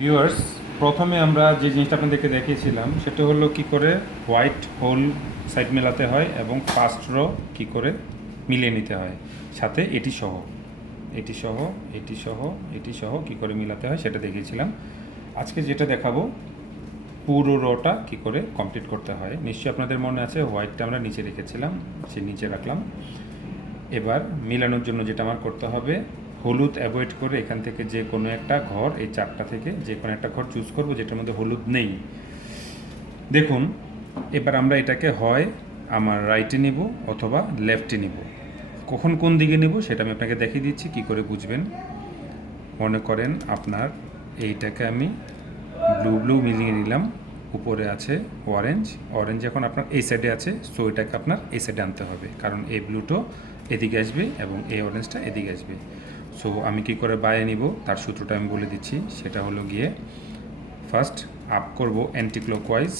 Viewers, প্রথমে আমরা যে জিনিসটা আপনাদেরকে দেখিয়েছিলাম সেটা হলো কি করে হোয়াইট হোল সাইড মেলাতে হয় এবং ফার্স্ট রো কী করে মিলিয়ে নিতে হয়, সাথে এটি সহ এটি সহ এটি সহ এটি সহ কী করে মিলাতে হয় সেটা দেখিয়েছিলাম। আজকে যেটা দেখাবো পুরো রোটা কী করে কমপ্লিট করতে হয়। নিশ্চয়ই আপনাদের মনে আছে হোয়াইটটা আমরা নিচে রেখেছিলাম, সে নিচে রাখলাম। এবার মিলানোর জন্য যেটা আমার করতে হবে, হলুদ অ্যাভয়েড করে এখান থেকে যে কোনো একটা ঘর, এই চারটা থেকে যে কোনো একটা ঘর চুজ করব যেটার মধ্যে হলুদ নেই। দেখুন, এবার আমরা এটাকে হয় আমার রাইটে নিব অথবা লেফটে নিব। কখন কোন দিকে নিব সেটা আমি আপনাকে দেখিয়ে দিচ্ছি কী করে বুঝবেন। মনে করেন আপনার এইটাকে আমি ব্লু মিলিয়ে নিলাম, উপরে আছে অরেঞ্জ এখন আপনার এই সাইডে আছে, সো এটাকে আপনার এই সাইডে আনতে হবে, কারণ এই ব্লুটো এদিকে আসবে এবং এই অরেঞ্জটা এদিকে আসবে। সো আমি কী করে বাইরে নিব তার সূত্রটা আমি বলে দিচ্ছি। সেটা হলো গিয়ে ফার্স্ট আপ করব অ্যান্টি ক্লকওয়াইজ,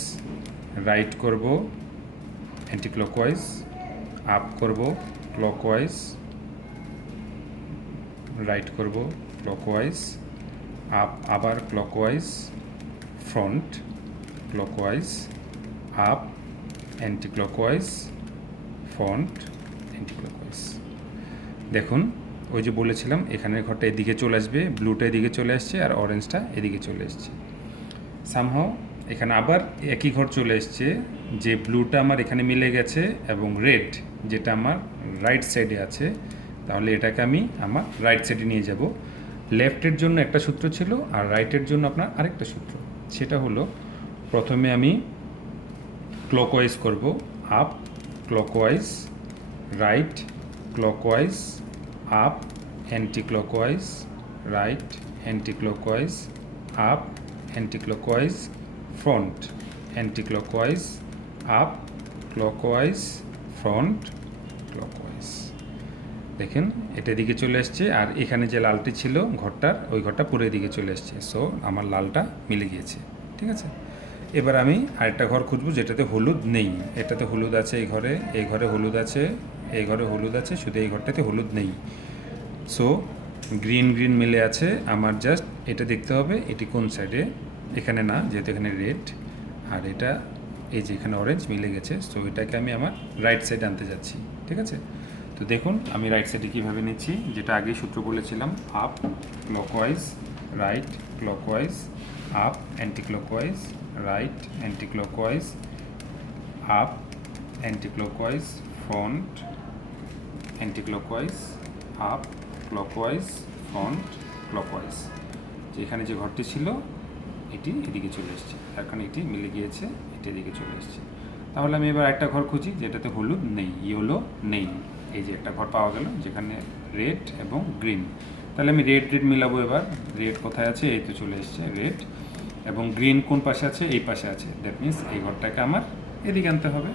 রাইট করব অ্যান্টি ক্লকওয়াইজ, আপ করব ক্লকওয়াইজ, রাইট করব ক্লকওয়াইজ, আপ আবার clockwise, front clockwise, up anti clockwise, front anti clockwise. দেখুন, ওই যে বলেছিলাম এখানের ঘরটা এদিকে চলে আসবে, ব্লুটা এদিকে চলে আসছে আর অরেঞ্জটা এদিকে চলে আসছে। সামহাও এখানে আবার একই ঘর চলে আসছে, যে ব্লুটা আমার এখানে মিলে গেছে এবং রেড যেটা আমার রাইট সাইডে আছে, তাহলে এটাকে আমি আমার রাইট সাইডে নিয়ে যাব। লেফটের জন্য একটা সূত্র ছিল আর রাইটের জন্য আপনার আরেকটা সূত্র। সেটা হলো প্রথমে আমি ক্লকওয়াইজ করব, up clockwise, right clockwise, up anticlockwise, right anti clockwise, up anti clockwise, front anti clockwise, up clockwise, front clockwise. দেখেন এটা এদিকে চলে আসছে আর এখানে যে লালটি ছিল ঘরটার, ওই ঘরটা পুরো এদিকে চলে আসছে। সো আমার লালটা মিলে গিয়েছে, ঠিক আছে। এবার আমি আরেকটা ঘর খুঁজবো যেটাতে হলুদ নেই। এটাতে হলুদ আছে, এই ঘরে হলুদ আছে, এই ঘরে হলুদ আছে, শুধু এই ঘরটাতে হলুদ নেই। সো গ্রিন মিলে আছে, আমার জাস্ট এটা দেখতে হবে এটি কোন সাইডে। এখানে না, যেহেতু এখানে রেড আর এটা এই যে এখানে অরেঞ্জ মিলে গেছে, সো এটাকে আমি আমার রাইট সাইডে আনতে যাচ্ছি, ঠিক আছে। তো দেখুন আমি রাইট সাইডে কীভাবে নিচ্ছি, যেটা আগেই সূত্র বলেছিলাম, up clockwise, right clockwise, up anticlockwise, right anti clockwise, up anti clockwise, front anti clockwise, up clockwise, front clockwise. যে এখানে যে ঘরটি ছিল এটি এদিকে চলে এসছে, এখন এটি মিলে গিয়েছে, এটি এদিকে চলে এসছে। তাহলে আমি এবার একটা ঘর খুঁজি যেটাতে হলুদ নেই, ইয়েলো নেই। এই যে একটা ঘর পাওয়া গেল যেখানে রেড এবং গ্রিন। তাহলে আমি রেড মিলাবো। এবার রেড কোথায় আছে, এই তো চলে এসছে রেড, এবং গ্রিন কোন পাশে আছে, এই পাশে আছে। দ্যাট মিন্স এই ঘরটাকে আমার এদিকে আনতে হবে।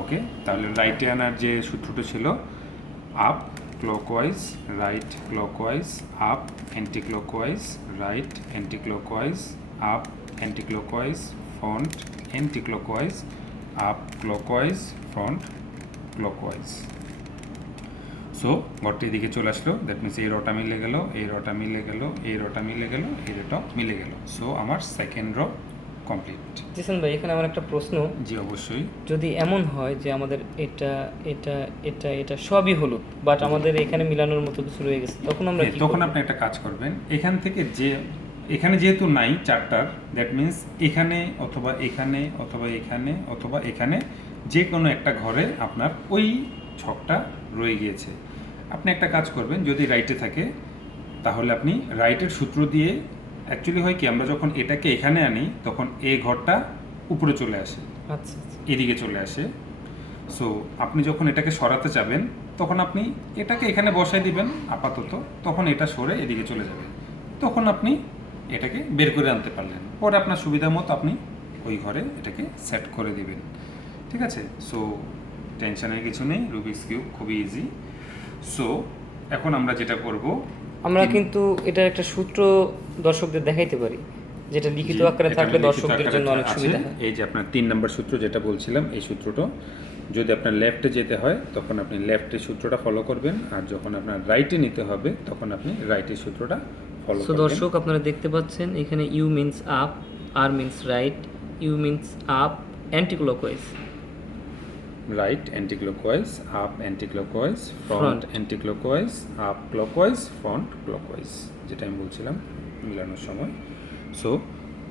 ওকে, তাহলে রাইটে আনার যে সূত্রটা ছিল, up clockwise, right clockwise, up anticlockwise, right anti clockwise, up anti clockwise, front anti clockwise, up clockwise, front clockwise. So ঘরটি এদিকে চলে আসলো। দ্যাট মিনস এই রটা মিলে গেল, এই রটা মিলে গেল, এই রটা মিলে গেল, এই রটা মিলে গেল। সো আমার সেকেন্ড র কমপ্লিট। জিসান ভাই, এখানে আমার একটা প্রশ্ন। জি অবশ্যই। যদি এমন হয় যে আমাদের এটা এটা এটা এটা সবই হলুদ, বাট আমাদের এখানে মিলানোর মতো কিছু রয়ে গেছে, তখন আমরা কি তখন করব? আপনি একটা কাজ করবেন, এখান থেকে যে এখানে যেহেতু নাই চারটার, দ্যাট মিন্স এখানে অথবা এখানে অথবা এখানে অথবা এখানে যে কোনো একটা ঘরে আপনার ওই ছকটা রয়ে গিয়েছে। আপনি একটা কাজ করবেন, যদি রাইটে থাকে তাহলে আপনি রাইটের সূত্র দিয়ে, অ্যাকচুয়ালি হয় কি, আমরা যখন এটাকে এখানে আনি তখন এই ঘরটা উপরে চলে আসে, আচ্ছা আচ্ছা। এদিকে চলে আসে। সো আপনি যখন এটাকে সরাতে চাবেন তখন আপনি এটাকে এখানে বসাই দিবেন আপাতত, তখন এটা সরে এদিকে চলে যাবে, তখন আপনি এটাকে বের করে আনতে পারলেন। পরে আপনার সুবিধা মতো আপনি ওই ঘরে এটাকে সেট করে দিবেন, ঠিক আছে। সো টেনশনের কিছু নেই, রুবিক্স কিউব খুবই ইজি। সো এখন আমরা যেটা করব, আমরা কিন্তু এটার একটা সূত্র দর্শকদের দেখাইতে পারি, যেটা লিখিত আকারে থাকলে দর্শকদের জন্য অনেক সুবিধা হয়। এই যে আপনার 3 নম্বর সূত্র যেটা বলছিলাম, এই সূত্রটা যদি আপনার লেফটে যেতে হয় তখন আপনি লেফটের সূত্রটা ফলো করবেন, আর যখন আপনার রাইটে নিতে হবে তখন আপনি রাইটের সূত্রটা ফলো সো করবেন। দর্শক আপনারা দেখতে পাচ্ছেন এখানে U means up, R means right, U means up anticlockwise, right anti clockwise, up anti clockwise, front Front. Anti clockwise, up clockwise, front clockwise, যেটা আমি বলছিলাম মিলানোর সময়। সো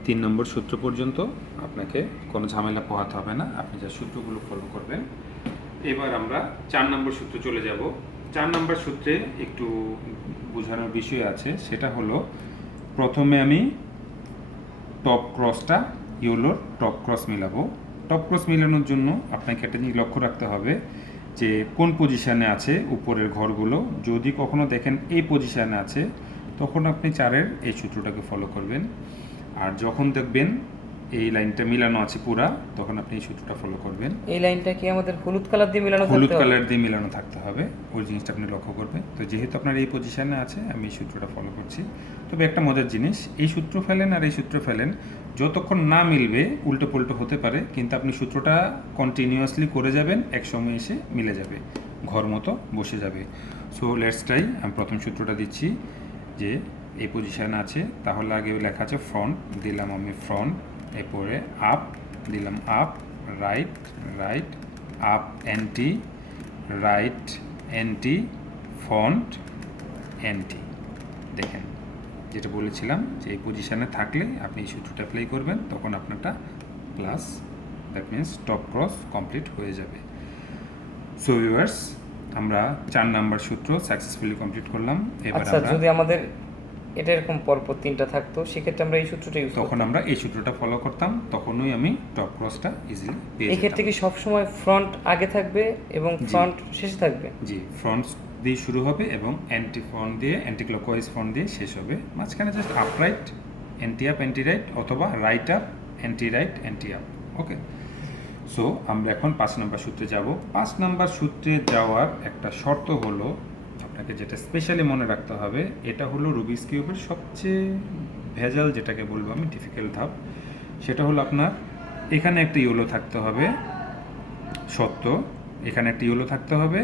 3 নম্বর সূত্র পর্যন্ত আপনাকে কোনো ঝামেলা পোহাতে হবে না, আপনি যা সূত্রগুলো ফলো করবেন। এবার আমরা 4 নম্বর সূত্রে চলে যাব। 4 নম্বর সূত্রে একটু বোঝানোর বিষয় আছে, সেটা হলো প্রথমে আমি টপ ক্রসটা ইয়েলোর টপ ক্রস মিলাবো। টপ ক্রস মিলানোর জন্য আপনাকে একটা জিনিস লক্ষ্য রাখতে হবে যে কোন পজিশানে আছে উপরের ঘরগুলো। যদি কখনো দেখেন এই পজিশানে আছে, তখন আপনি 4-এর এই সূত্রটাকে ফলো করবেন। আর যখন দেখবেন এই লাইনটা মিলানো আছে পুরা, তখন আপনি এই সূত্রটা ফলো করবেন। এই লাইনটা কি আমাদের হলুদ কালার দিয়ে মিলানো হলুদ থাকতে হবে? কালার দিয়ে মিলানো থাকতে হবে, ওই জিনিসটা আপনি লক্ষ্য করবেন। তো যেহেতু আপনার এই পজিশানে আছে, আমি এই সূত্রটা ফলো করছি। তবে একটা মজার জিনিস, এই সূত্র ফেলেন আর এই সূত্র ফেলেন, যতক্ষণ না মিলবে উল্টো পুল্টো হতে পারে, কিন্তু আপনি সূত্রটা কন্টিনিউয়াসলি করে যাবেন, এক সময় এসে মিলে যাবে, ঘর মতো বসে যাবে। So let's try. আমি প্রথম সূত্রটা দিচ্ছি যে এই পজিশানে আছে, তাহলে আগে লেখা আছে ফ্রন্ট, দিলাম আমি ফ্রন্ট, এরপরে আপ দিলাম up, right right, up anti, right anti, front anti. দেখেন যেটা বলেছিলাম যে এই পজিশানে থাকলে আপনি এই সূত্রটা অ্যাপ্লাই করবেন, তখন আপনারটা plus, that means top cross complete হয়ে যাবে। সো ভিউয়ার্স, আমরা 4 নাম্বার সূত্র সাকসেসফুলি কমপ্লিট করলাম। এবার আচ্ছা, আমরা যদি আমাদের এটা এরকম পরপর 3টা থাকতো, সেক্ষেত্রে আমরা এই সূত্রটা ইউজ তখন আমরা এই সূত্রটা ফলো করতাম, তখনই আমি টপ ক্রসটা ইজিলি পেয়ে এই ক্ষেত্রে যেতাম। কি সবসময় ফ্রন্ট আগে থাকবে এবং ফ্রন্ট শেষে থাকবে? জি, ফ্রন্ট দিয়ে শুরু হবে এবং অ্যান্টি ফ্রন্ট দিয়ে, অ্যান্টি ক্লকওয়াইজ ফ্রন্ট দিয়ে শেষ হবে। মাঝখানে just up right, anti up, anti right, অথবা right up, anti right, anti up. Okay, so আমরা এখন 5 নম্বর সূত্রে যাব। 5 নম্বর সূত্রে যাওয়ার একটা শর্ত হলো, আপনাকে যেটা স্পেশালি মনে রাখতে হবে, এটা হলো রুবিক্স কিউবের সবচেয়ে ভেজাল, যেটাকে বলবো আমি ডিফিকাল্ট ধাপ। সেটা হলো আপনার এখানে একটা ইয়েলো থাকতে হবে, সত্য, এখানে একটা ইয়েলো থাকতে হবে,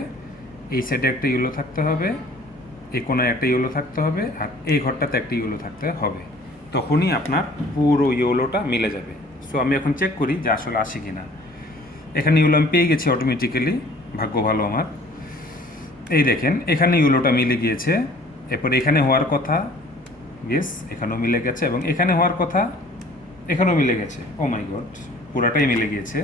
এই সাইডে একটা ইয়েলো থাকতে হবে, এই কোনায় একটা ইয়েলো থাকতে হবে, আর এই ঘরটাতে একটা ইয়েলো থাকতে হবে, তখনই আপনার পুরো ইয়েলোটা মিলে যাবে। সো আমি এখন চেক করি যে আসলে আসে কি না। এখানে ইয়েলো আমি পেয়ে গেছি অটোমেটিক্যালি, ভাগ্য ভালো আমার। এই দেখেন এখানে ইয়েলোটা মিলে গিয়েছে, এরপর এখানে হওয়ার কথা, ইয়েস এখানেও মিলে গেছে, এবং এখানে হওয়ার কথা এখানেও মিলে গেছে। ও মাই গড, পুরাটাই মিলে গিয়েছে।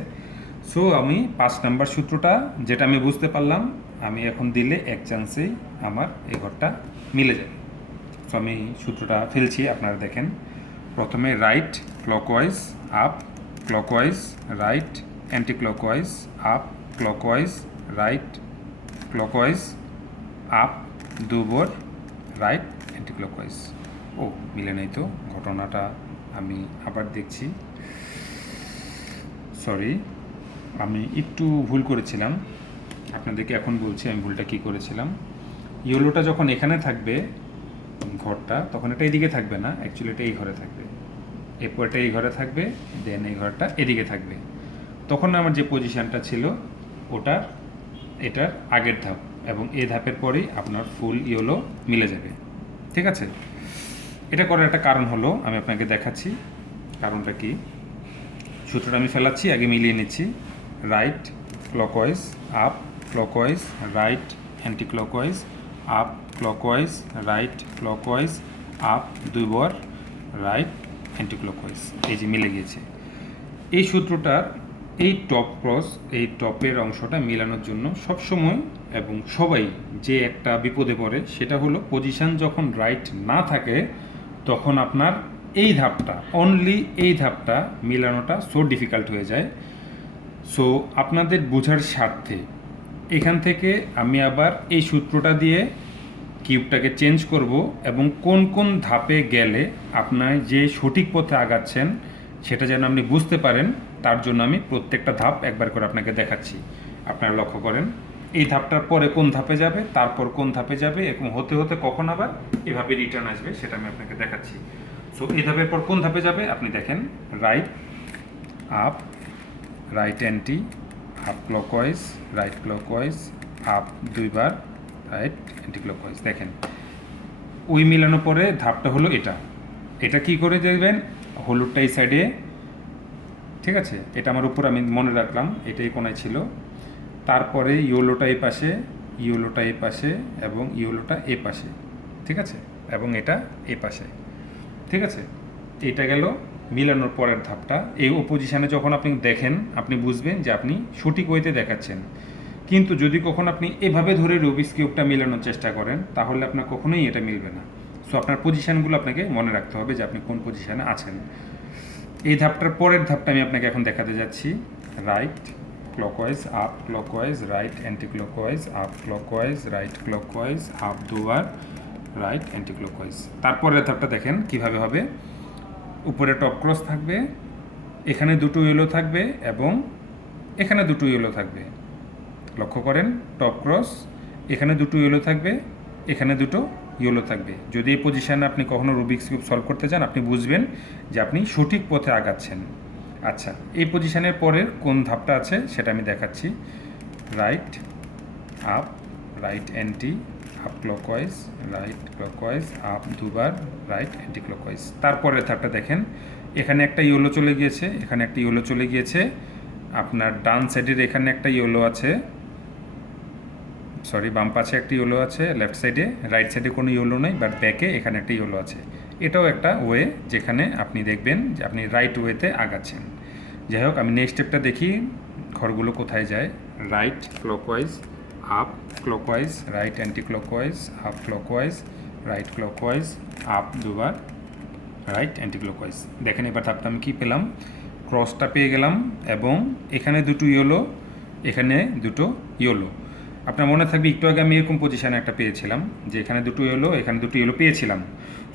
সো আমি 5 নাম্বার সূত্রটা যেটা আমি বুঝতে পারলাম, আমি এখন দিলে এক চান্সেই আমার এই ঘরটা মিলে যাবে। সো আমি সূত্রটা ফেলছি, আপনারা দেখেন। প্রথমে right clockwise up, clockwise right, anti clockwise up, clockwise right, clockwise up, দুবার রাইট, অ্যান্টি ক্লকওয়াইজ। ও মিলে নাই তো, ঘটনাটা আমি আবার দেখছি, সরি আমি একটু ভুল করেছিলাম, আপনাদেরকে এখন বলছি আমি ভুলটা কী করেছিলাম। ইয়েলোটা যখন এখানে থাকবে ঘরটা, তখন এটা এদিকে থাকবে না, অ্যাকচুয়ালি এটা এই ঘরে থাকবে, এরপর এটা এই ঘরে থাকবে, দেন এই ঘরটা এদিকে থাকবে। তখন আমার যে পজিশানটা ছিল ওটার এটার আগের ধাপ, এবং এই ধাপের পরেই আপনার ফুল ইয়েলো মিলে যাবে। ঠিক আছে, এটা করার একটা কারণ হলো, আমি আপনাকে দেখাচ্ছি কারণটা কি। সূত্রটা আমি ফেলাচ্ছি, আগে মিলিয়ে নিচ্ছি। Right clockwise up, clockwise right, anti clockwise up, clockwise right, clockwise up, দুইবার রাইট, অ্যান্টি ক্লকওয়াইজ। এই যে মিলে গিয়েছে। এই সূত্রটার এই টপ ক্রস, এই টপের অংশটা মেলানোর জন্য সবসময় এবং সবাই যে একটা বিপদে পড়ে, সেটা হলো পজিশান যখন রাইট না থাকে, তখন আপনার এই ধাপটা, অনলি এই ধাপটা মেলানোটা সো ডিফিকাল্ট হয়ে যায়। সো আপনাদের বোঝার স্বার্থে এখান থেকে আমি আবার এই সূত্রটা দিয়ে কিউবটাকে চেঞ্জ করব, এবং কোন কোন ধাপে গেলে আপনার যে সঠিক পথে আগাচ্ছেন সেটা যেন আপনি বুঝতে পারেন, তার জন্য আমি প্রত্যেকটা ধাপ একবার করে আপনাকে দেখাচ্ছি। আপনারা লক্ষ্য করেন এই ধাপটার পরে কোন ধাপে যাবে, তারপর কোন ধাপে যাবে, এবং হতে হতে কখন আবার এভাবে রিটার্ন আসবে, সেটা আমি আপনাকে দেখাচ্ছি। সো এই ধাপের পর কোন ধাপে যাবে আপনি দেখেন, right up, right anti, up clockwise, right clockwise, up দুইবার, রাইট অ্যান্টি ক্লকওয়াইজ। দেখেন ওই মিলানোর পরে ধাপটা হলো এটা। এটা কি করে দেখবেন, হলুদটা এই সাইডে, ঠিক আছে, এটা আমার উপর আমি মনে রাখলাম, এটাই কোনায় ছিল। তারপরে ইয়েলোটা এই পাশে, ইয়েলোটা এই পাশে এবং ইয়েলোটা এ পাশে, ঠিক আছে, এবং এটা এ পাশে, ঠিক আছে। এটা গেল মিলানোর পরের ধাপটা। এই অপোজিশানে যখন আপনি দেখেন আপনি বুঝবেন যে আপনি সঠিক ওয়েতে দেখাচ্ছেন। কিন্তু যদি কখন আপনি এভাবে ধরে রুবিক্স কিউবটা মিলানোর চেষ্টা করেন তাহলে আপনার কখনোই এটা মিলবে না। সো আপনার পজিশানগুলো আপনাকে মনে রাখতে হবে যে আপনি কোন পজিশানে আছেন। এই ধাপটার পরের ধাপটা আমি আপনাকে এখন দেখাতে যাচ্ছি। Right clockwise, up clockwise, right anti clockwise, up clockwise, right clockwise, up দুবার, রাইট অ্যান্টি ক্লকওয়াইজ। তারপরের ধাপটা দেখেন কিভাবে হবে। উপরে টপ ক্রস থাকবে, এখানে দুটো ইয়েলো থাকবে এবং এখানে দুটো ইয়েলো থাকবে। লক্ষ্য করেন, টপ ক্রস, এখানে দুটো ইয়েলো থাকবে, এখানে দুটো ইয়েলো থাকবে। যদি এই পজিশানে আপনি কখনো রুবিক্স কিউব সলভ করতে চান আপনি বুঝবেন যে আপনি সঠিক পথে আগাচ্ছেন। আচ্ছা, এই পজিশানের পরের কোন ধাপটা আছে সেটা আমি দেখাচ্ছি। Right up, right anti, up clockwise, right clockwise, up দুবার, রাইট অ্যান্টি ক্লকওয়াইজ। তারপরের ধাপটা দেখেন, এখানে একটা ইয়েলো চলে গিয়েছে, এখানে একটা ইয়েলো চলে গিয়েছে, আপনার ডান সাইডের এখানে একটা ইয়েলো আছে, সরি বাম পাশে একটা ইয়েলো আছে, লেফট সাইডে, রাইট সাইডে কোনো ইয়েলো নেই, বাট ব্যাকে এখানে একটা ইয়েলো আছে। এটাও একটা ওয়ে যেখানে আপনি দেখবেন যে আপনি রাইট ওয়েতে আগাচ্ছেন। যাই হোক, আমি নেক্সট স্টেপটা দেখি ঘরগুলো কোথায় যায়। Right clockwise, up clockwise, right anti clockwise, up clockwise, right clockwise, up দুবার, রাইট অ্যান্টি ক্লকওয়াইজ। দেখেন এবার ধাপটা আমি কী পেলাম, ক্রসটা পেয়ে গেলাম এবং এখানে দুটো ইয়েলো, এখানে দুটো ইয়েলো। আপনার মনে থাকবে একটু আগে আমি এরকম পজিশানে একটা পেয়েছিলাম যে এখানে দুটো ইয়েলো, এখানে দুটো ইয়েলো পেয়েছিলাম।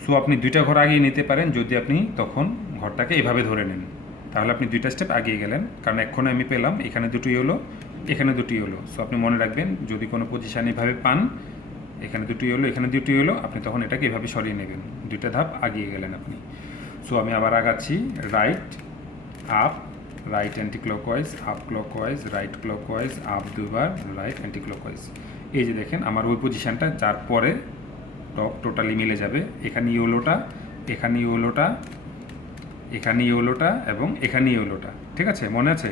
সো আপনি দুইটা ঘর আগিয়ে নিতে পারেন যদি আপনি তখন ঘরটাকে এভাবে ধরে নেন, তাহলে আপনি দুইটা স্টেপ আগিয়ে গেলেন। কারণ এক্ষণে আমি পেলাম এখানে দুটো ইয়েলো, এখানে দুটো ইয়েলো। সো আপনি মনে রাখবেন যদি কোনো পজিশান এভাবে পান, এখানে দুটো ইয়েলো, এখানে দুটো ইয়েলো, আপনি তখন এটাকে এভাবে সরিয়ে নেবেন, দুইটা ধাপ আগিয়ে গেলেন আপনি। সো আমি আবার আগাচ্ছি। Right up, right anti clockwise, up clockwise, right clockwise, up দুবার, রাইট অ্যান্টি ক্লকওয়াইজ। এই যে দেখেন আমার ওই পজিশানটা, যার পরে টপ টোটালি মিলে যাবে। এখানে ইয়েলোটা, এখানে ইয়েলোটা, এখানে ইয়েলোটা এবং এখানে ইয়েলোটা, ঠিক আছে, মনে আছে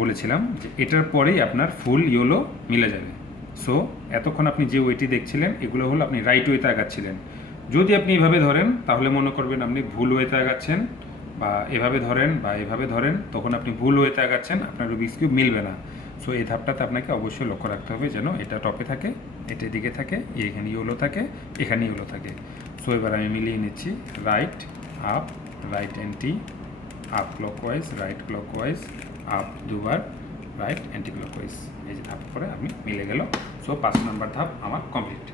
বলেছিলাম যে এটার পরেই আপনার ফুল ইয়েলো মিলে যাবে। সো এতক্ষণ আপনি যে ওয়েটি দেখছিলেন এগুলো হলো আপনি রাইট ওয়েতে আগাচ্ছিলেন। যদি আপনি এভাবে ধরেন তাহলে মনে করবেন আপনি ভুল ওয়েতে আগাচ্ছেন, বা এভাবে ধরেন বা এভাবে ধরেন তখন আপনি ভুল ওয়েতে আগাচ্ছেন, আপনার রুবিক্স কিউব মিলবে না। সো এই ধাপটাতে আপনাকে অবশ্যই লক্ষ্য রাখতে হবে যেন এটা টপে থাকে, এটা দিকে থাকে, এখানে ইয়েলো থাকে, এখানে ইয়েলো থাকে। সো এবার আমি মিলিয়ে নিচ্ছি। Right up, right anti, up clockwise, right clockwise, up দুবার, রাইট অ্যান্টি ক্লকওয়াইজ। এই যে ধাপ করে আমি মিলে গেল। সো 5 নম্বর ধাপ আমার কমপ্লিট।